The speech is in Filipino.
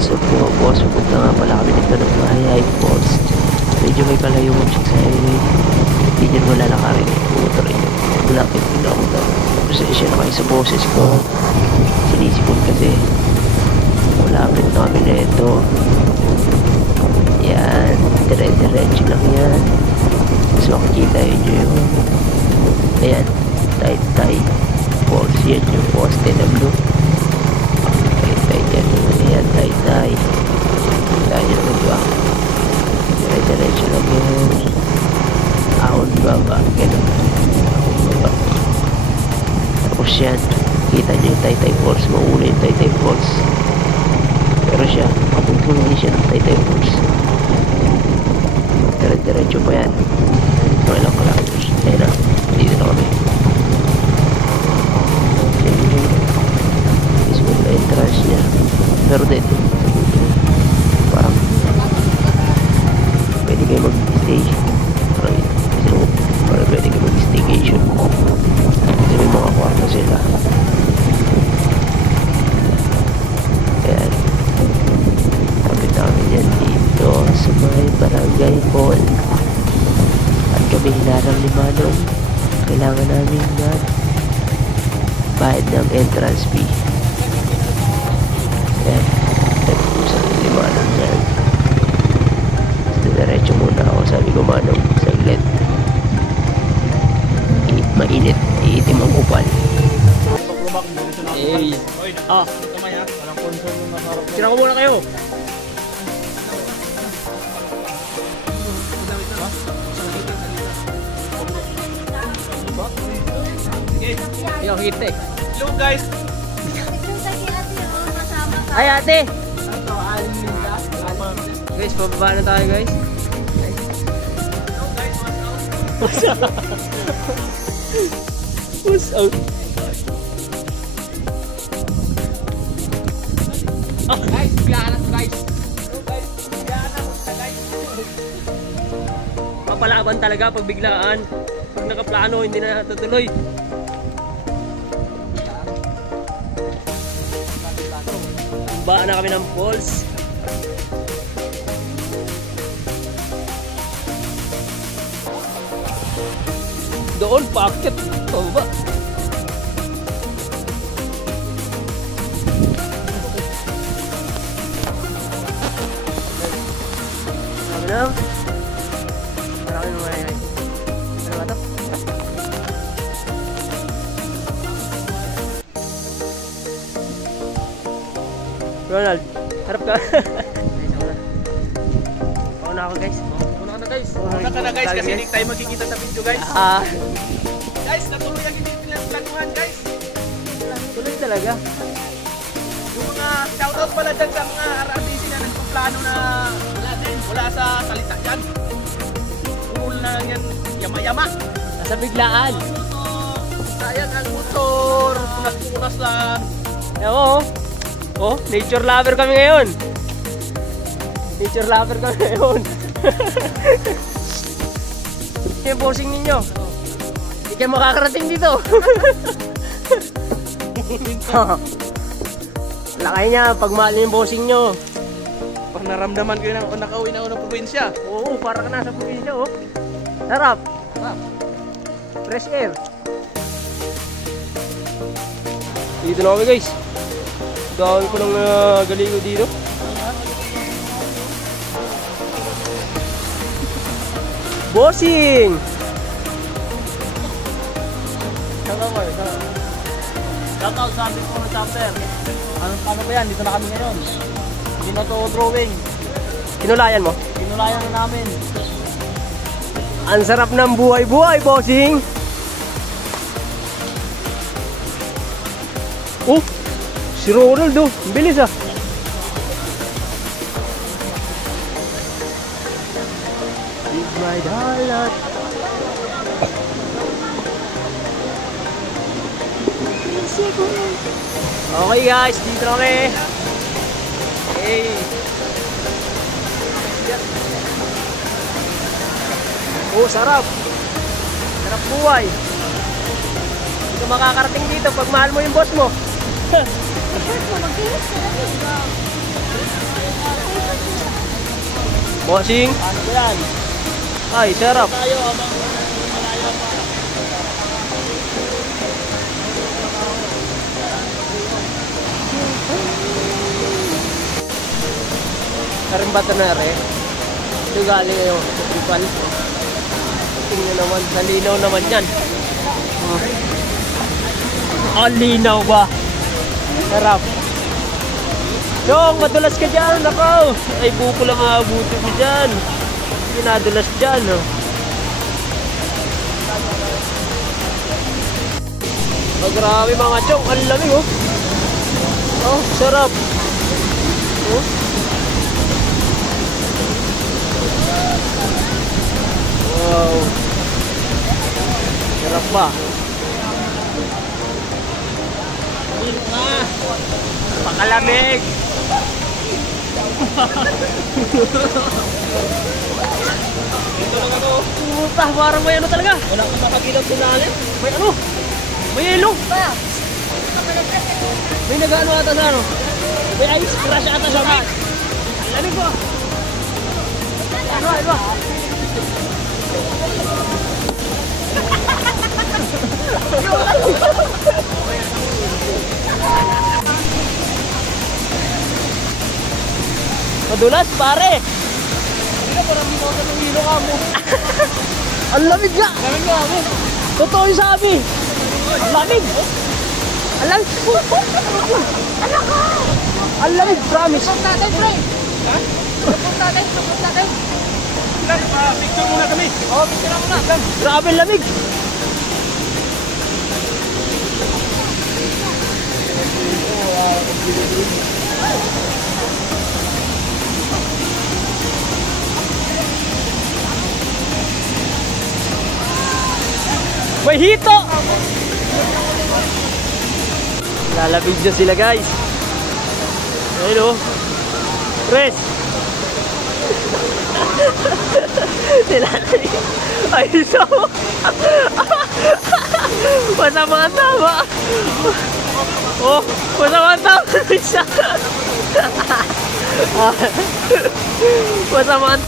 What's up mga boss? Pupunta nga pala kami dito ng Mahayay Falls. Medyo may kalayuan siya sa highway. Hindi nyo wala lakarin. Pumunta rin. Malapit din ako na. Pasensya na kayo sa boses ko. Sinisipon kasi. Malapit na kami na ito. Yan. Dire-diretso lang yan. Mas makikita yun yung ayan. Taytay Falls. Yan yung poste na blue. Taytay dyan. Ayan. Taytay. Tayo naman ba? Dire-diretso lang yun. Ahon baba. Ganun. Ahon baba. Tapos yan. Kita nyo yung Taytay Falls. Mauna yung Taytay Falls. Pero siya, kapag hindi siya ng Taytay Falls. Dire-diretso pa yan. Mga ilang kilometers. Ayun na. Dito na kami. Mismo na entrance niya. Pero dito. Parang pwede kayo mag-stay. Parang pwede kayo mag-staycation. Kasi may mga kwarto sila. Ayan. Kapit namin yan dito sa may Barangay Hall. At kami hinarang ni Manong. Kailangan namin na bayad ng entrance fee. Ayan. Nagpusan ni Manong yan. Diretso muna ako. Sabi ko, Manong, saglit. Mainit. Iitim ang kupal. Hey. Ah. Sira ko muna kayo. Yo, hitek. Hello guys. Ay ate. Guys, pababa na tayo guys. What's up? What's up? Guys, biglaan na guys. Biglaan na guys. Papalaban talaga pag biglaan. Pag nakaplano, hindi na natutuloy. Baba na kami ng falls. Doon, paakit. Baba. Sabi na. Marami mga nangyay. Ano ba ito? Ronald, harap ka. Mauna ako guys. Una ka na guys. Una ka na guys kasi hindi tayo magkikita sa video guys. Guys, natuloy ang hindi planuhan guys. Tuloy talaga. Yung mga shoutout pala dyan sa mga RRTC na nagpaplano na wala sa salita dyan. Puro na lang yan yama-yama. Nasa biglaan. Sayang ang motor. Punas-punas lang. Oo. Oh, nature lover kami ngayon. Nature lover kami ngayon. Yung bossing ninyo. Hindi kayo makakarating dito. Lakay niya, pag mahal yung bossing nyo. Pag naramdaman ko yun nakauwi na ako ng probinsya. Oo, para ka nasa probinsya, oh. Sarap. Fresh air. Dito na kami guys. Dami ko ng galigo dito. Bossing! Shoutout sa ating mga chapter. Ano ba yan? Dito na kami ngayon. Hindi na to drawing. Kinulayan mo? Pinulayan na namin. Ang sarap ng buhay-buhay, bossing! Oh! Si Ronald, oh! Ang bilis ah! Big my dalat! Okay guys, dito na kami! Hey! Oh, sarap! Sarap buhay! Hindi ka makakarating dito pag mahal mo yung boss mo! Bossing. Ano ba yan? Ay, sarap. Tayo habang malayo pa. Karing bata na rin. Ito galing yung tripal. Tingnan naman, nalinaw naman yan. Ang linaw ba? Sarap. Chong, madulas ka dyan, nakaw. Ay, buko lang maabuti mo dyan. Pinadulas dyan, oh. Oh, grabe mga chong, ang lamig, oh. Oh, sarap. Oh. Wow. Sarap ba? Pakalamig. Dito lang ako. Puta, parang may ano talaga. Wala akong makagilaw sa lalim. May ano? May yelo. May nag-ano ata sa ano? May ice crush ata sa mic. Ang lamig ba? Ano, ano? Madulas, pare. Hindi ka parang binosan ng hilo ka mo. Ang lamig nga. Lamig ka mo. Totoo yung sabi. Ang lamig. Ang lamig. Ang lamig, promise. Support natin, pre. Ha? Support natin. Lang, picture muna kami. Oo, picture muna. Grabe ang lamig. May hito! Lalabig na sila, guys. Ayun, oh. Chris! Nilalabig. Ay, so. Masama ang tama. Oh, masama ang tama. Masama ang